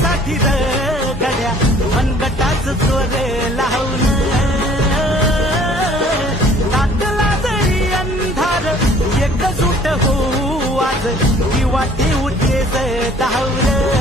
साठी र गड्या मनगटाच जोर लावून ताटला जरी अंधार एकजूट होऊ आज दिवा ठेवू तेच धावलं